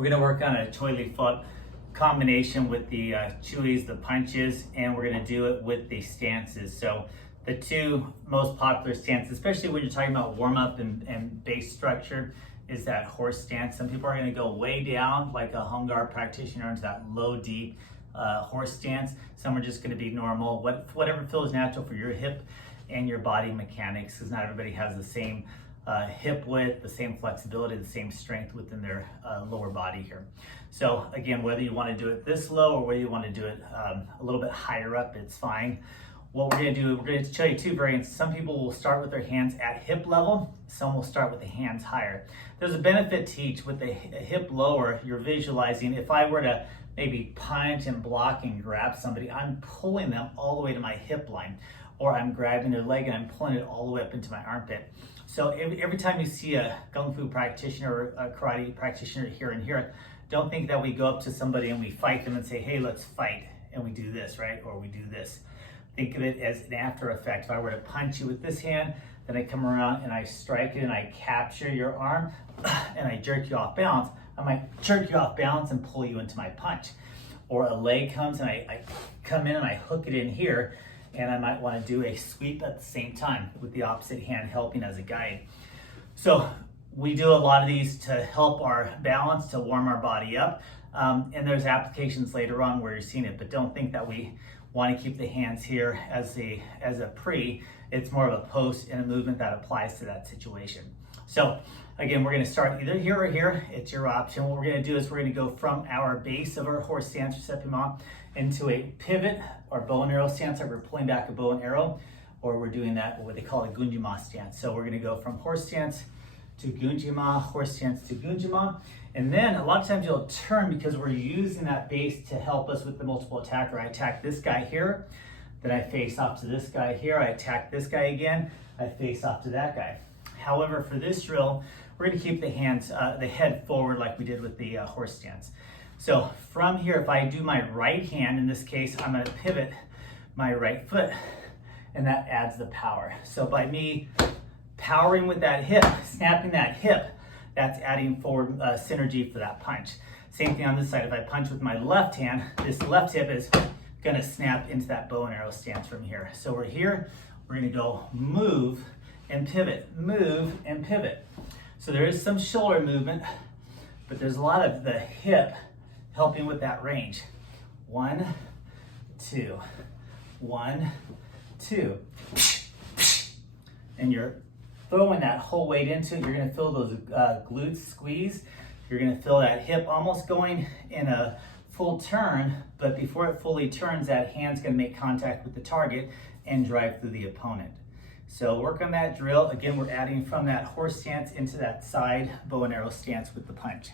We're gonna work on a Choi Li Fut combination with the Chewies, the punches, and we're gonna do it with the stances. So the two most popular stances, especially when you're talking about warm up and base structure, is that horse stance. Some people are gonna go way down like a home guard practitioner into that low, deep horse stance. Some are just gonna be normal, whatever feels natural for your hip and your body mechanics, because not everybody has the same hip width, the same flexibility, the same strength within their lower body here. So again, whether you want to do it this low or whether you want to do it a little bit higher up, it's fine. What we're going to do, we're going to show you two variants. Some people will start with their hands at hip level. Some will start with the hands higher. There's a benefit to each. With the hip lower, you're visualizing, if I were to maybe punch and block and grab somebody, I'm pulling them all the way to my hip line, or I'm grabbing their leg and I'm pulling it all the way up into my armpit. So every time you see a Kung Fu practitioner or a karate practitioner here and here, don't think that we go up to somebody and we fight them and say, hey, let's fight, and we do this, right? Or we do this. Think of it as an after effect. If I were to punch you with this hand, then I come around and I strike it and I capture your arm and I jerk you off balance, I might jerk you off balance and pull you into my punch. Or a leg comes and I come in and I hook it in here, and I might want to do a sweep at the same time with the opposite hand helping as a guide. So we do a lot of these to help our balance, to warm our body up. And there's applications later on where you're seeing it, but don't think that we want to keep the hands here as a pre. It's more of a post and a movement that applies to that situation. So again, we're going to start either here or here. It's your option. What we're going to do is we're going to go from our base of our horse stance or Seppima into a pivot or bow and arrow stance, like we're pulling back a bow and arrow, or we're doing that what they call a Gunjima stance. So we're going to go from horse stance to Gunjima, horse stance to Gunjima. And then a lot of times you'll turn because we're using that base to help us with the multiple attacker. I attack this guy here, then I face off to this guy here, I attack this guy again, I face off to that guy. However, for this drill, we're going to keep the hands, the head forward like we did with the horse stance. So from here, if I do my right hand, in this case, I'm going to pivot my right foot, and that adds the power. So by me powering with that hip, snapping that hip, that's adding forward synergy for that punch. Same thing on this side. If I punch with my left hand, this left hip is going to snap into that bow and arrow stance from here. So we're here, we're going to go move and pivot, move and pivot. So there is some shoulder movement, but there's a lot of the hip helping with that range. 1, 2, 1, 2. And you're throwing that whole weight into it. You're gonna feel those glutes squeeze. You're gonna feel that hip almost going in a full turn, but before it fully turns, that hand's gonna make contact with the target and drive through the opponent. So work on that drill. Again, we're adding from that horse stance into that side bow and arrow stance with the punch.